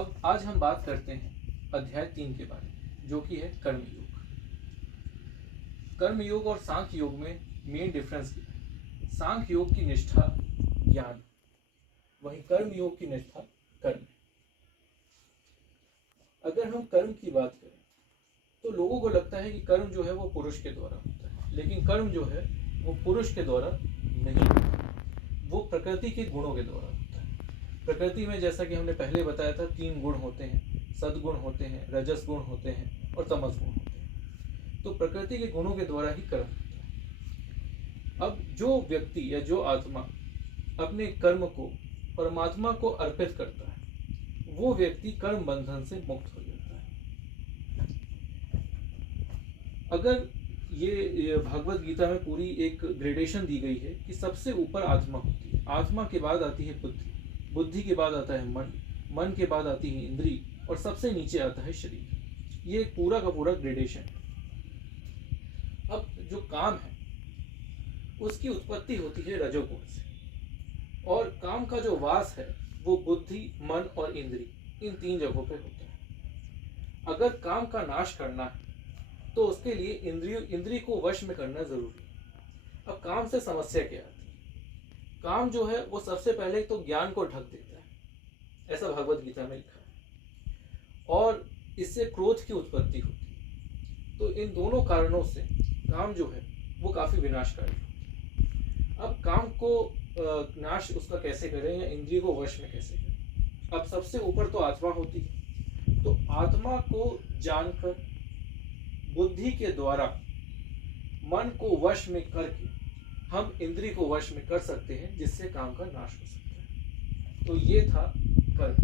अब आज हम बात करते हैं अध्याय 3 के बारे में, जो कि है कर्मयोग। कर्मयोग और सांख्य योग में मेन डिफरेंस क्या है? सांख्य योग की निष्ठा ज्ञान, वहीं कर्म योग की निष्ठा कर्म। अगर हम कर्म की बात करें तो लोगों को लगता है कि कर्म जो है वो पुरुष के द्वारा होता है, लेकिन कर्म जो है वो पुरुष के द्वारा नहीं होता, वो प्रकृति के गुणों के द्वारा होता है। प्रकृति में जैसा कि हमने पहले बताया था 3 गुण होते हैं, सद्गुण होते हैं, रजस गुण होते हैं और तमस गुण होते हैं। तो प्रकृति के गुणों के द्वारा ही कर्म होता है। अब जो व्यक्ति या जो आत्मा अपने कर्म को परमात्मा को अर्पित करता है, वो व्यक्ति कर्म बंधन से मुक्त हो जाता है। अगर ये भगवत गीता में पूरी एक ग्रेडेशन दी गई है कि सबसे ऊपर आत्मा होती है, आत्मा के बाद आती है बुद्धि, बुद्धि के बाद आता है मन, मन के बाद आती है इंद्री और सबसे नीचे आता है शरीर। ये पूरा का पूरा ग्रेडेशन है। अब जो काम है उसकी उत्पत्ति होती है रजोगुण से, और काम का जो वास है वो बुद्धि, मन और इंद्री, इन 3 जगहों पे होता है। अगर काम का नाश करना है तो उसके लिए इंद्री को वश में करना जरूरी है। अब काम से समस्या क्या आती है? काम जो है वो सबसे पहले तो ज्ञान को ढक देता है, ऐसा भगवत गीता में लिखा है, और इससे क्रोध की उत्पत्ति होती है। तो इन दोनों कारणों से काम जो है वो काफी विनाशकारी होता है। अब काम को नाश उसका कैसे करें या इंद्रिय को वश में कैसे करें? अब सबसे ऊपर तो आत्मा होती है, तो आत्मा को जानकर बुद्धि के द्वारा मन को वश में करके हम इंद्रिय को वश में कर सकते हैं, जिससे काम का नाश हो सकता है। तो ये था कर्म।